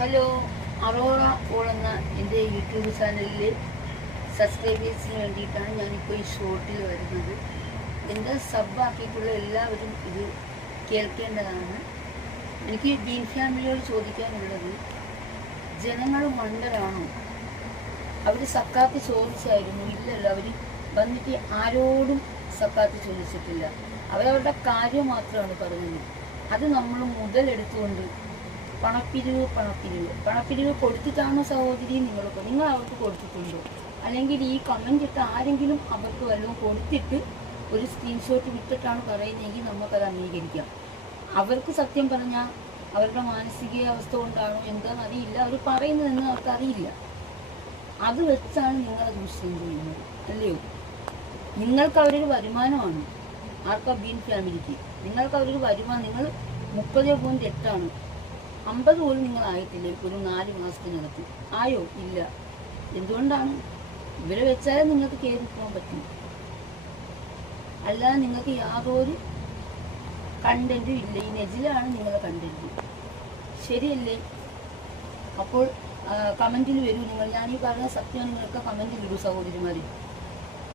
Hello, Arora all എന്ന എൻ്റെ YouTube ചാനലിൽ സബ്സ്ക്രൈബേഴ്സിന് വേണ്ടിയിട്ടാണ് ഞാനിപ്പോൾ ഈ ഷോർട്ടിൽ വരുന്നത്. എൻ്റെ സബ്ബാക്കിയിട്ടുള്ള എല്ലാവരും ഇത് കേൾക്കേണ്ടതാണ്. എനിക്ക് ബീൻ ഫാമിലിയോട് ചോദിക്കാനുള്ളത്, ജനങ്ങൾ മണ്ടരാണോ? അവർ സക്കാത്ത് ചോദിച്ചായിരുന്നു? ഇല്ലല്ലോ. അവർ വന്നിട്ട് ആരോടും സക്കാത്ത് ചോദിച്ചിട്ടില്ല. അവരവരുടെ കാര്യം മാത്രമാണ് പറഞ്ഞത്. അത് നമ്മൾ മുതലെടുത്തുകൊണ്ട് പണപ്പിരിവ് കൊടുത്തിട്ടാണോ സഹോദരി? നിങ്ങൾ അവർക്ക് കൊടുത്തിട്ടുണ്ടോ? അല്ലെങ്കിൽ ഈ കമൻ്റ് ഇട്ട് ആരെങ്കിലും അവർക്ക് വല്ലതും കൊടുത്തിട്ട് ഒരു സ്ക്രീൻഷോട്ട് വിട്ടിട്ടാണ് പറയുന്നതെങ്കിൽ നമുക്കത് അംഗീകരിക്കാം. അവർക്ക് സത്യം പറഞ്ഞാൽ അവരുടെ മാനസികാവസ്ഥ കൊണ്ടാണോ എന്താണെന്ന് അറിയില്ല, അവർ പറയുന്നതെന്ന് അവർക്ക് അറിയില്ല. അത് വെച്ചാണ് നിങ്ങളത് ദൂഷ്യം ചെയ്യുന്നത്, അല്ലയോ? നിങ്ങൾക്ക് അവരൊരു വരുമാനമാണ്. ആർക്കാ? ബീൻ ഫാമിലിക്ക്. നിങ്ങൾക്ക് അവരൊരു വരുമാനം. നിങ്ങൾ 30.8 50 പോലും നിങ്ങളായിട്ടില്ല. ഒരു 4 മാസത്തിനകത്ത് ആയോ? ഇല്ല. എന്തുകൊണ്ടാണ്? ഇവരെ വെച്ചാലേ നിങ്ങൾക്ക് കയറി പോകാൻ പറ്റും. അല്ലാതെ നിങ്ങൾക്ക് യാതൊരു കണ്ടന്റും ഇല്ല. ഈ നെജിലാണ് നിങ്ങളുടെ കണ്ടന്റ്. ശരിയല്ലേ? അപ്പോൾ കമൻറ്റിൽ വരൂ നിങ്ങൾ. ഞാനീ പറഞ്ഞ സത്യം നിങ്ങളൊക്കെ കമൻറ്റിൽ ഇടൂ സഹോദരിമാർ.